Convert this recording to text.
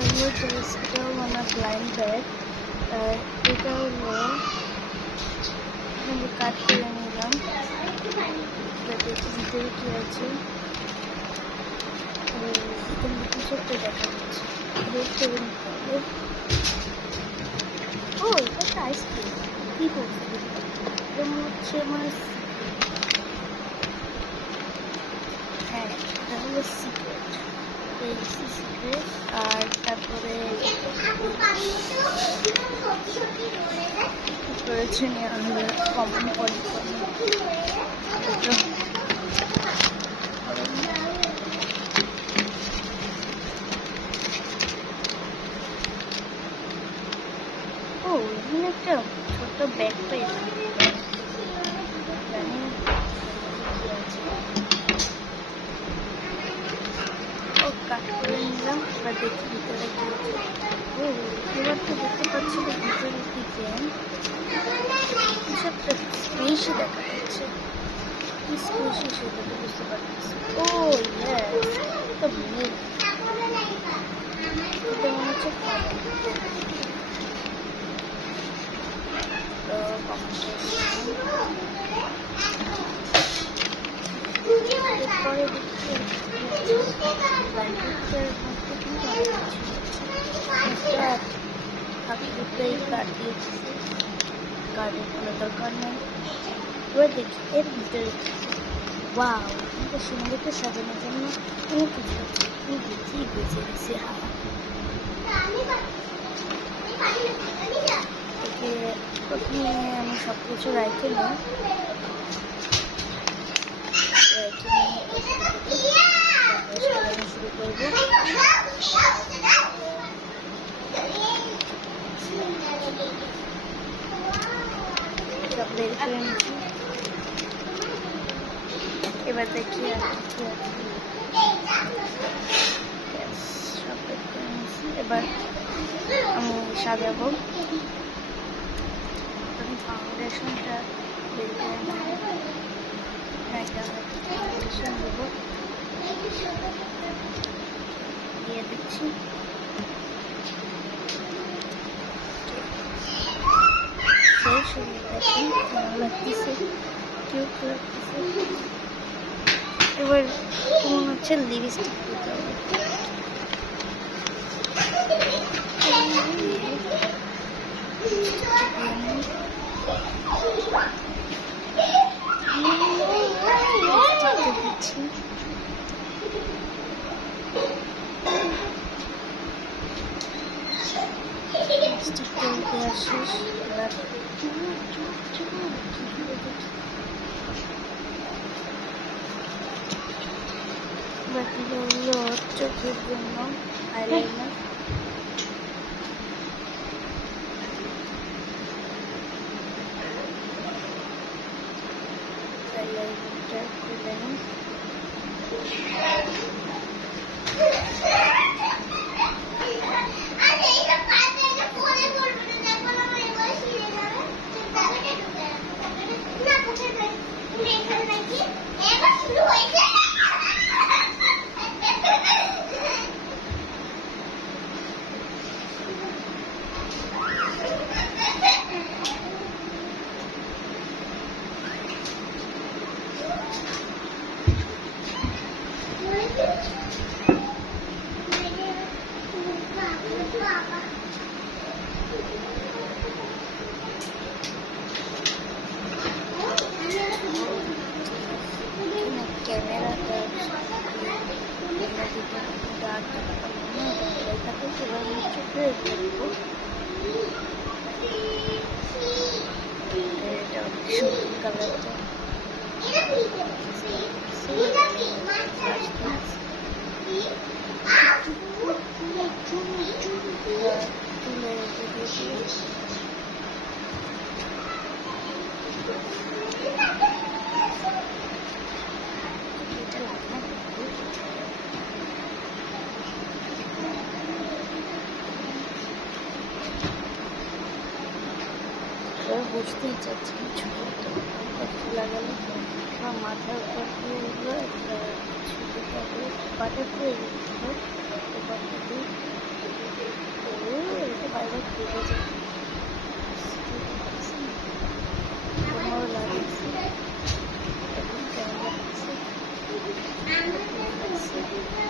এটাও আমার blind bag. এটা হলো কাট করে নিলাম, ভিতরে কি আছে কিছু একটা দেখা যাচ্ছে, বের করে নিতে হবে। ও এটা একটা আইসক্রিম, কি বলছে এটা মনে হচ্ছে আমার, হ্যাঁ এটা হলো সিক্রেট, সিক্রেট। আর তারপরে করেছে কমন পলি ও এখানে একটা ছোট্ট ব্যাগ পেয়েছি, জানি ও কাট করে নিলাম। এবার দেখি ভিতরে কি আছে। ও এবার তো দেখতে পাচ্ছি ভিতরে কি জ্যাম, কিছু একটা স্পেশই দেখা যাচ্ছে, কি স্পেশই সেটা তো বুঝতে পারতেছি। ও ইয়েস, তো মিল্ক, এটা মনে হচ্ছে খাবার। তো এরপরে দেখছি ব্ল্যাঙ্কেটের মধ্যে কিন্তু অনেক কিছু আছে, একটা ফাঁকি দুটোই কাটিয়ে কার্ডের কোনো দরকার নেই। এবার দেখি এর ভিতরে ওয়াও, কিন্তু সুন্দরকে সাজানোর জন্য অনেক কিছু আছে, কি দেখি বেঁচে গেছে। হ্যাঁ একে প্রথমে আমি সব কিছু রেখে নিই, সাজানো শুরু করবো। সব বের করে নিচ্ছি, এবার দেখি আর কি আছে। সব বের করে নিচ্ছি, এবার আমি সাজাবো। আমি ফাউন্ডেশনটা বের করে নেব, একটা ফাউন্ডেশন দেবো, দিয়ে দিচ্ছি। শেষ হয়ে গেছে, ভালো লাগতেছে, কিউট লাগতেছে। এবার মনে হচ্ছে লিপস্টিক দিতে হবে, দিচ্ছি। দেওয়া শেষ, এবার বাকি হলো চোখের জন্য আইলাইনার। আইলাইনারটা খুলে নিই, ক্যামেরাটা এবার আমি চোখে দেখবো, এটা অনেক সুন্দর কালারটা। তুলে রেখে দিয়েছি, বুঝতেই চাচ্ছি ছোটো একটা লাগালে আমার মাথার উপর দিয়ে এগুলো একটা কিছু দিতে হবে, বাটার দিয়ে দিতে হবে, আছে।